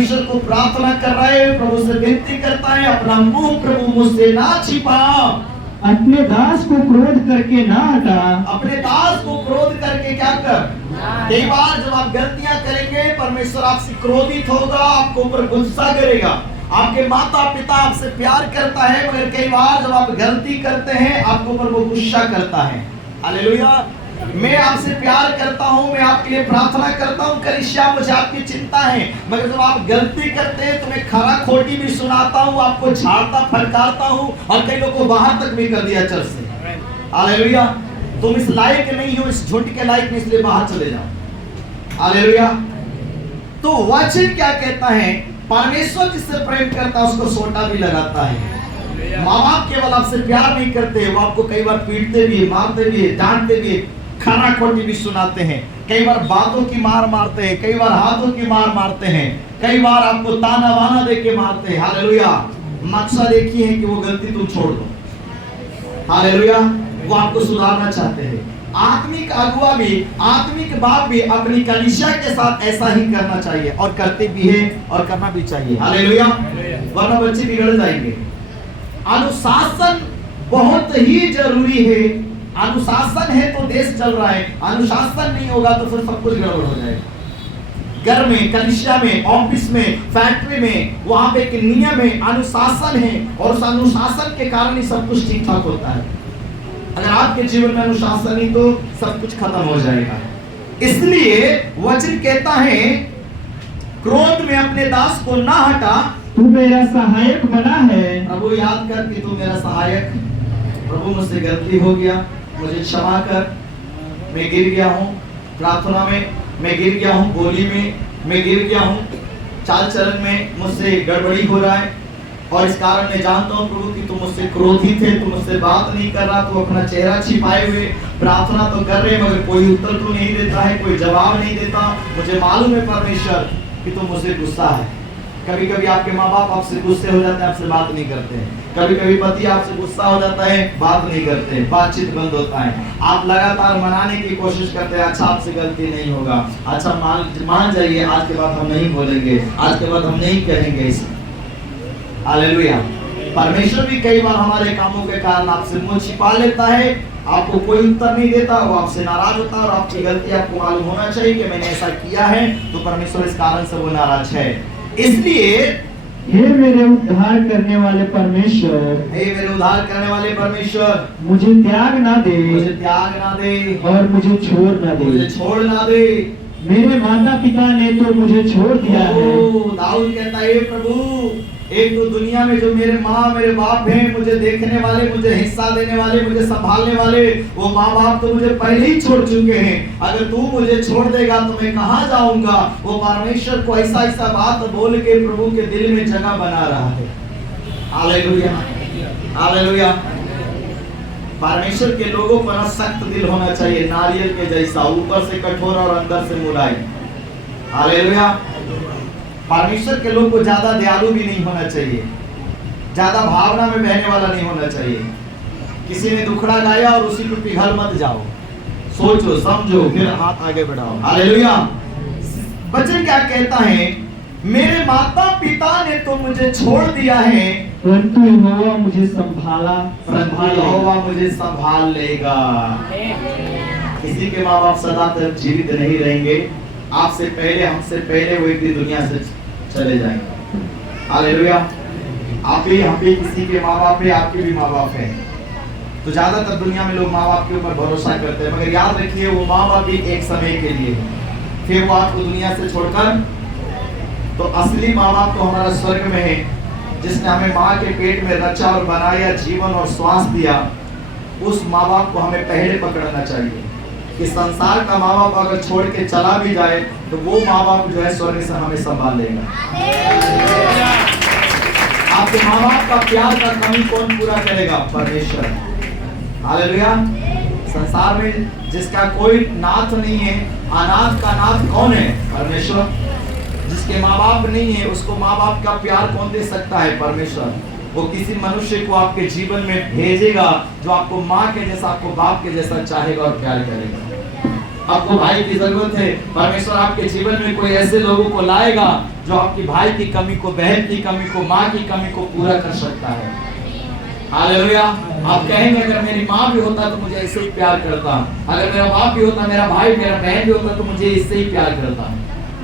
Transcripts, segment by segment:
परमेश्वर को प्रार्थना कर रहा है, प्रभु से विनती करता है, अपना मुंह प्रभु मुझसे ना छिपा, अपने दास को क्रोध करके ना हटा। अपने दास को क्रोध करके क्या कर। कई बार जब आप गलतियां करेंगे परमेश्वर आपसे क्रोधित होगा, आपको ऊपर गुस्सा करेगा। आपके माता पिता आपसे प्यार करता है, मगर कई बार जब आप गलती करते हैं आपको ऊपर वो गुस्सा करता है। हालेलुया। मैं आपसे प्यार करता हूं, मैं आपके लिए प्रार्थना करता हूं, कलीसिया मुझे आपकी चिंता है, मगर जब आप गलती करते हैं तो मैं खरा खोटी भी सुनाता हूं, आपको झाड़ता फटकारता हूं, और कई लोगों को बाहर तक भी कर दिया चर्च से। हालेलुया। तुम इस लायक नहीं हो, इस झुंड के लायक नहीं, इसलिए बाहर चले जाओ। हालेलुया। तो वचन क्या कहता है, परमेश्वर जिससे प्रेम करता है उसको सोटा भी लगाता है। माँ बाप केवल आपसे प्यार नहीं करते, वो आपको कई बार पीटते भी, मारते भी, डांटते भी, खरा खोटी भी सुनाते हैं, कई बार बातों की मार मारते हैं, कई बार हाथों की मार मारते हैं, कई बार आपको ताना वाना दे के मारते हैं। हालेलुया। मकसद एक ही है कि वो गलती तुम छोड़ दो। हालेलुया। वो आपको सुधारना चाहते हैं। आत्मिक अगुआ भी, आत्मिक बाप भी अपनी कलीसिया के साथ ऐसा ही करना चाहिए, और करते भी है और करना भी चाहिए। हालेलुया। वरना बच्चे बिगड़ जाएंगे। अनुशासन बहुत ही जरूरी है। अनुशासन है तो देश चल रहा है, अनुशासन नहीं होगा तो फिर सब कुछ गड़बड़ हो जाएगा। घर में, कलीसिया में, ऑफिस में, फैक्ट्री में, वहां पे एक नियम है, अनुशासन है, और उस अनुशासन के कारण ही सब कुछ ठीक ठाक होता है। अगर आपके जीवन में अनुशासन नहीं तो सब कुछ खत्म हो जाएगा। इसलिए वचन कहता है, क्रोध में अपने दास को ना हटा, तू मेरा सहायक बना है। प्रभु याद कर कि तू मेरा सहायक, प्रभु मुझसे गलती हो गया, मुझे क्षमा कर, मैं गिर गया हूँ प्रार्थना में, मैं गिर गया हूँ बोली में, मैं गिर गया हूँ चाल चलन में, मुझसे गड़बड़ी हो रहा है, और इस कारण मैं जानता हूँ प्रभु कि तुम मुझसे क्रोधित है, तुम मुझसे बात नहीं कर रहा, तू अपना चेहरा छिपाए हुए प्रार्थना तो कर रहे मगर कोई उत्तर तो नहीं देता है, कोई जवाब नहीं देता। मुझे मालूम है परमेश्वर कि तुम मुझसे गुस्सा है। कभी कभी आपके माँ बाप आपसे गुस्से हो जाते हैं, आपसे बात नहीं करते हैं। कभी कभी पति आपसे गुस्सा हो जाता है, बात नहीं करते, बातचीत बंद होता है। आप लगातार मनाने की कोशिश करते हैं, अच्छा आपसे गलती नहीं होगा, अच्छा मान जाइए, आज के बाद हम नहीं बोलेंगे, आज के बाद हम नहीं कहेंगे इसे। हालेलुया। परमेश्वर भी कई बार हमारे कामों के कारण आपसे मुंह छिपा लेता है, आपको कोई उत्तर नहीं देता, वो आपसे नाराज होता है, और आपकी गलती आपको मालूम होना चाहिए कि मैंने ऐसा किया है, तो परमेश्वर इस कारण से वो नाराज है। इसलिए हे मेरे उद्धार करने वाले परमेश्वर, हे मेरे उद्धार करने वाले परमेश्वर, मुझे त्याग ना दे, मुझे त्याग ना दे, और मुझे छोड़ ना दे, मुझे छोड़ ना दे। मेरे माता पिता ने तो मुझे छोड़ दिया है। दाऊद कहता है, प्रभु एक तो दुनिया में जो मेरे माँ मेरे बाप हैं, मुझे देखने वाले, मुझे हिस्सा देने वाले, मुझे संभालने वाले, वो माँ बाप तो मुझे पहले ही छोड़ चुके हैं। अगर तू मुझे छोड़ देगा तो मैं कहाँ जाऊंगा। वो परमेश्वर को ऐसा ऐसा बात बोल के प्रभु के दिल में जगह बना रहा है। Hallelujah, hallelujah. परमेश्वर के लोगों पर ना सख्त दिल होना चाहिए, नारियल के जैसा, ऊपर से कठोर और अंदर से मुलायम। हालेलुया। परमेश्वर के लोग को ज्यादा दयालु भी नहीं होना चाहिए, ज्यादा भावना में बहने वाला नहीं होना चाहिए। किसी ने दुखड़ा गाया और उसी को पिघल मत जाओ, सोचो समझो फिर हाथ आगे बढ़ाओ। हालेलुया। वचन क्या कहता है, मेरे माता पिता ने तो मुझे छोड़ दिया है, परंतु यहोवा मुझे संभाला, यहोवा मुझे संभाल लेगा। किसी के माँ बाप सदा तक जीवित नहीं रहेंगे, आपसे पहले, हमसे पहले वो एक दिन दुनिया से चले जाएंगे। हालेलुया। आप भी, हम भी किसी के माँ बाप है, आपके भी माँ बाप है। तो ज्यादातर दुनिया में लोग माँ बाप के ऊपर भरोसा करते हैं, मगर याद रखिए वो माँ बाप भी एक समय के लिए, फिर वो आपको दुनिया से छोड़कर, तो असली माँ बाप तो हमारा स्वर्ग में है, जिसने हमें माँ के पेट में रचा और बनाया, जीवन और श्वास दिया। उस माँ बाप को हमें पहले पकड़ना चाहिए कि संसार का माँ बाप अगर छोड़ के चला भी जाए तो वो माँ बाप जो है स्वर्ग से हमें संभाल लेगा। आपके माँ बाप का प्यार का कमी कौन पूरा करेगा? परमेश्वर। हालेलुया। संसार में जिसका कोई नाथ नहीं है, अनाथ का नाथ कौन है? परमेश्वर। जिसके माँ बाप नहीं है उसको माँ बाप का प्यार कौन दे सकता है? परमेश्वर। वो किसी मनुष्य को आपके जीवन में भेजेगा जो आपको माँ के जैसा, आपको बाप के जैसा चाहेगा और प्यार करेगा। आपको भाई की जरूरत है, परमेश्वर आपके जीवन में कोई ऐसे लोगों को लाएगा जो आपकी भाई की कमी को, बहन की कमी को, माँ की कमी को पूरा कर सकता है। हालेलुया। आप कहेंगे अगर मेरी माँ भी होता तो मुझे ऐसे ही प्यार करता, अगर मेरा बाप भी होता, मेरा भाई मेरा बहन भी होता तो मुझे इससे ही प्यार करता।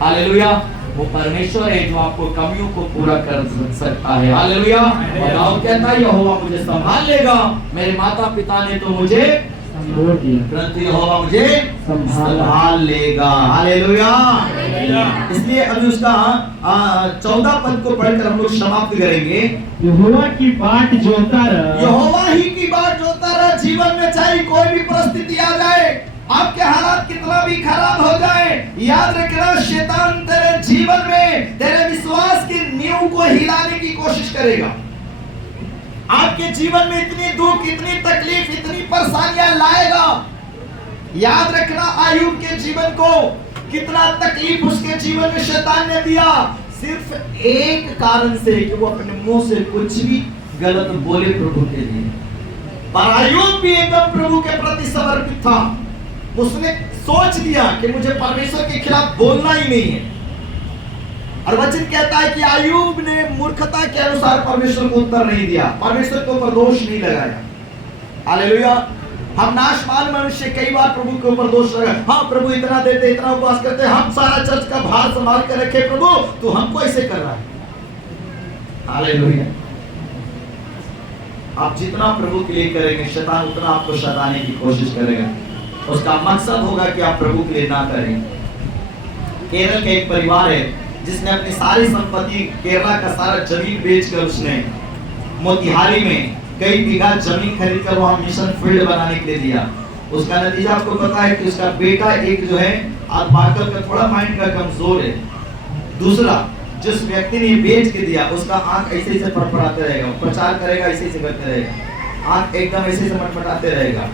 हालेलुया। वो परमेश्वर है जो आपको कमियों को पूरा कर सकता है। हालेलुया। और दाऊद कहता है यहोवा मुझे संभाल लेगा, मेरे माता पिता ने तो मुझे परंतु यहोवा मुझे संभाल लेगा। हालेलुया। इसलिए अभी उसका 14 पद को पढ़कर हम लोग समाप्त करेंगे। यहोवा की बाट जोता रह, यहोवा ही की बाट जोता रह। जीवन में चाहे कोई भी परिस्थिति आ जाए, आपके हालात कितना भी खराब हो जाए, याद रखना शैतान तेरे जीवन में तेरे विश्वास की नींव को हिलाने की कोशिश करेगा। आपके जीवन में इतनी दुख, इतनी तकलीफ, इतनी परेशानियां लाएगा। याद रखना आयुब के जीवन को कितना तकलीफ उसके जीवन में शैतान ने दिया, सिर्फ एक कारण से कि वो अपने मुंह से कुछ भी गलत बोले प्रभु के लिए। पर आयुब भी एकदम प्रभु के प्रति समर्पित था। उसने सोच लिया कि मुझे परमेश्वर के खिलाफ बोलना ही नहीं है। और वचन कहता है कि आयुब ने मूर्खता के अनुसार परमेश्वर को उत्तर नहीं दिया, परमेश्वर के ऊपर दोष नहीं लगाया। हालेलुया। हम नाशवान मनुष्य कई बार प्रभु के ऊपर दोष लगाए, हाँ प्रभु इतना देते, इतना उपवास करते, हम सारा चर्च का भार संभाल कर रखे, प्रभु तू हमको ऐसे कर रहा है। हालेलुया। आप जितना प्रभु के लिए करेंगे, शैतान उतना आपको सताने की कोशिश करेगा। उसका मकसद होगा कि आप प्रभु के लिए ना करें। केरल का एक परिवार है जिसने अपनी सारी संपत्ति, केरला का सारा जमीन बेचकर उसने मोतिहारी में कई बीघा जमीन खरीदकर वहां मिशन फील्ड बनाने के लिए दिया। उसका नतीजा आपको पता है कि उसका बेटा एक जो है बाकल का थोड़ा माइंड का कमजोर है, दूसरा जिस व्यक्ति ने बेच के दिया उसका आंख ऐसे ऐसे फड़फड़ाते रहेगा, प्रचार करेगा ऐसे ऐसे करते रहेगा, आंख एकदम ऐसे ऐसे मटमटाते रहेगा।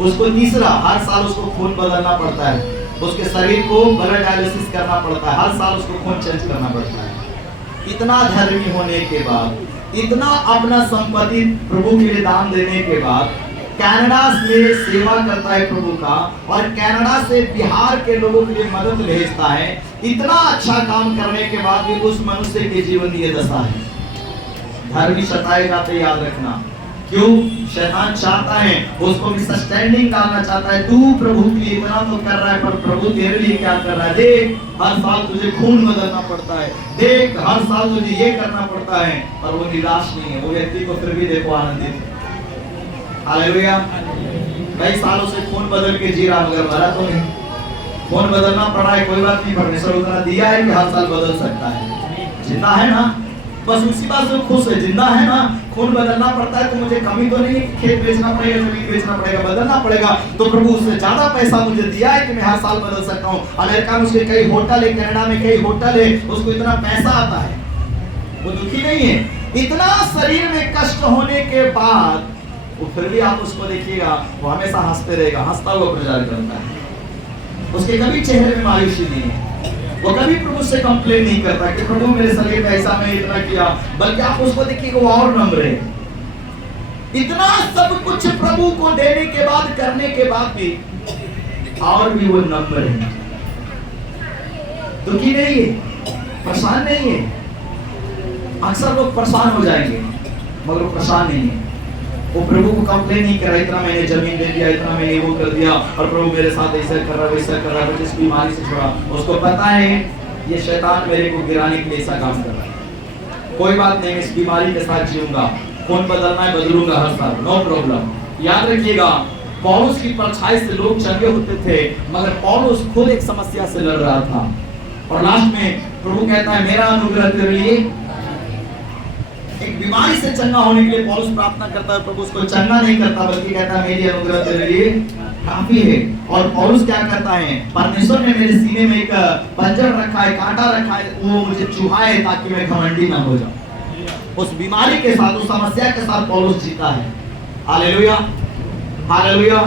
उसको तीसरा हर साल उसको खून बदलना पड़ता है, उसके शरीर को ब्लड डायलिसिस करना पड़ता है, हर साल उसको खून चेंज करना पड़ता है। इतना धर्मी होने के बाद, इतना अपना संपत्ति प्रभु के लिए दान देने के बाद कनाडा में सेवा करता है प्रभु का, और कनाडा से बिहार के लोगों के लिए मदद भेजता है। इतना अच्छा काम करने के बाद भी उस मनुष्य के जीवन में ये दशा है। धर्मी सताए जाते, याद रखना। क्यों? शैतान चाहता है उसको भी सस्टेनिंग डालना चाहता है। तू प्रभु के लिए इतना तो कर रहा है, पर प्रभु तेरे लिए क्या कर रहा है? देख हर साल तुझे खून बदलना पड़ता है, देख हर साल तुझे ये करना पड़ता है। पर वो निराश नहीं है, वो व्यक्ति को फिर भी देखो आनंदित है। हालेलुया। कई सालों से खून बदल के जी रहा, मगर मरा तो नहीं। खून बदलना पड़ा है, कोई बात नहीं, परमेश्वर उतना दिया है कि हर साल बदल सकता है। जिंदा है ना, बस उसी बात से खुश है। जिंदा है ना, खून बदलना पड़ता है तो मुझे कमी तो नहीं है, खेत बेचना पड़ेगा, जमीन बेचना पड़ेगा, बदलना पड़ेगा, तो प्रभु उससे ज्यादा पैसा मुझे दिया है कि मैं हर साल बदल सकता हूँ। अमेरिका में उसके कई होटल है, कनाडा में कई होटल है, उसको इतना पैसा आता है, वो दुखी नहीं है। इतना शरीर में कष्ट होने के बाद वो फिर भी आप उसको देखिएगा, वो हमेशा हंसते रहेगा, हंसता हुआ प्रचार करता है। उसके कभी चेहरे में मायूसी नहीं है, वो कभी प्रभु से कंप्लेन नहीं करता कि प्रभु मेरे शरीर में ऐसा मैं इतना किया, बल्कि आप उसको देखिएगा वो और नम्र है। इतना सब कुछ प्रभु को देने के बाद, करने के बाद भी और भी वो नम्र है, दुखी नहीं है, परेशान नहीं है। अक्सर लोग परेशान हो जाएंगे मगर वो परेशान नहीं है। वो प्रभु को कंप्लेन नहीं कर रहा, इतना मैंने जमीन दे दिया, इतना मैंने वो कर दिया, और प्रभु मेरे साथ ऐसा कर रहा, वैसा कर रहा, मुझे इस बीमारी से छोड़ा। उसको पता है ये शैतान मेरे को गिराने के लिए ऐसा काम कर रहा है। कोई बात नहीं, मैं इस बीमारी के साथ जीऊंगा, खून बदलना है बदलूंगा हर साल, नो प्रॉब्लम। याद रखिएगा, पौलुस की परछाई से लोग चंगे होते थे, मगर पौलुस खुद एक समस्या से लड़ रहा था। और लास्ट में प्रभु कहता है मेरा अनुग्रह तेरे लिए, एक बीमारी से चंगा होने के लिए पौलुस प्रार्थना करता है, प्रभु उसको चंगा नहीं करता, बल्कि कहता है मेरी अनुग्रह तेरे लिए काफी है। और पौलुस क्या करता है? परमेश्वर ने मेरे सीने में एक पंजर रखा है, कांटा रखा है, वो मुझे चुभाए ताकि मैं घमंडी ना हो जाऊं। उस बीमारी के साथ, उस समस्या के साथ पौलुस जीता है। Hallelujah, hallelujah.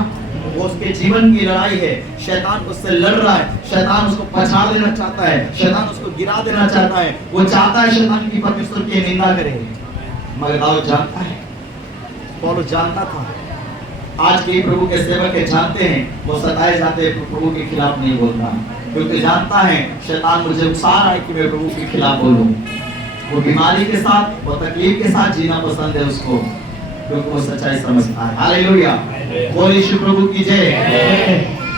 वो उसके जीवन की लड़ाई है, शैतान उससे लड़ रहा है, शैतान उसको पछाड़ देना चाहता है, शैतान उसको गिरा देना चाहता है। वो चाहता है शैतान की परमेश्वर की निंदा करे, मगर दाऊद जानता है, पौलुस जानता था आज के प्रभु के सेवक है, जानते हैं वो सताए जाते हैं, प्रभु के खिलाफ नहीं बोलता, क्योंकि जानता है शैतान मुझे उकसा रहा है कि मैं प्रभु के खिलाफ बोलूं। वो बीमारी के साथ, वो तकलीफ के साथ जीना पसंद है उसको, क्योंकि वो सच्चाई समझता है। हालेलुया, बोल यीशु प्रभु की जय।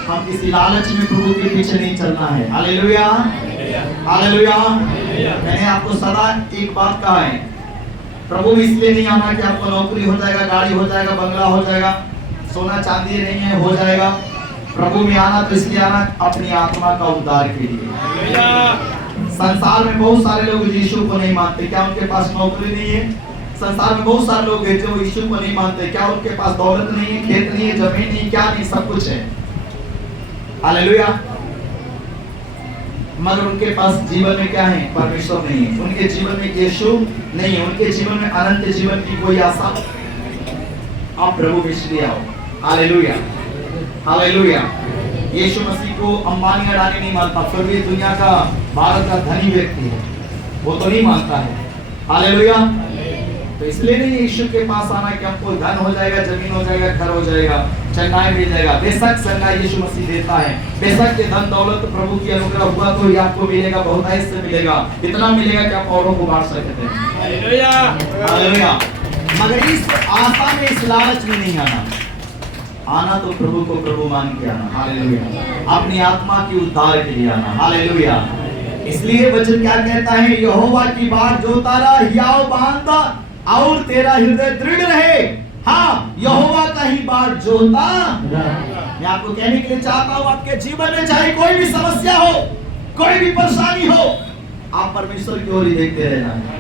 हम किसी लालच में प्रभु के पीछे नहीं चलना है। Hallelujah, hallelujah. मैंने आपको सदा एक बात कहा है, प्रभु इसलिए नहीं आना कि आपको नौकरी हो जाएगा, गाड़ी हो जाएगा, बंगला हो जाएगा, सोना चांदी नहीं है हो जाएगा। प्रभु में आना तो इसलिए आना अपनी आत्मा का उद्धार के लिए। संसार में बहुत सारे लोग यीशु को नहीं मानते, क्या उनके पास नौकरी नहीं है? संसार में बहुत सारे लोग हैं जो यीशु को नहीं मानते, क्या उनके पास दौलत नहीं है, खेत नहीं है, जमीन नहीं, क्या नहीं, सब कुछ है। हालेलुया। मगर उनके पास जीवन में क्या है? परमेश्वर नहीं है, उनके जीवन में यीशु नहीं है, उनके जीवन में अनंत जीवन की कोई आशा। आप प्रभु में इसलिए आओ। Hallelujah, hallelujah. यीशु मसीह को अंबानी अडानी नहीं मानता, फिर भी दुनिया का, भारत का धनी व्यक्ति है, वो तो नहीं मानता है। हालेलुया। तो इसलिए नहीं यीशु के पास आना कि हमको धन हो जाएगा, जमीन हो जाएगा, घर हो जाएगा, चंगाई मिल जाएगा। बेशक चंगाई यीशु मसीह देता है, बेशक ये धन दौलत प्रभु की अनुग्रह हुआ तो ये आपको मिलेगा, बहुत से मिलेगा, इतना मिलेगा कि आप औरों को बांट सकते हैं। Hallelujah, hallelujah. मगर इस आशा में, इस लालच में नहीं आना, आना तो प्रभु को प्रभु मान के आना। हालेलुया, अपनी आत्मा की उद्धार के लिए आना। हालेलुया। इसलिए वचन क्या कहता है? यहोवा की बाट जोता रहा, हियाव बांधता और तेरा हृदय दृढ़ रहे। हाँ, यहोवा का ही बाट जोता। मैं आपको कहने के लिए चाहता हूँ, आपके जीवन में चाहे कोई भी समस्या हो, कोई भी परेशानी हो, आप परमेश्वर की ओर ही देखते रहना।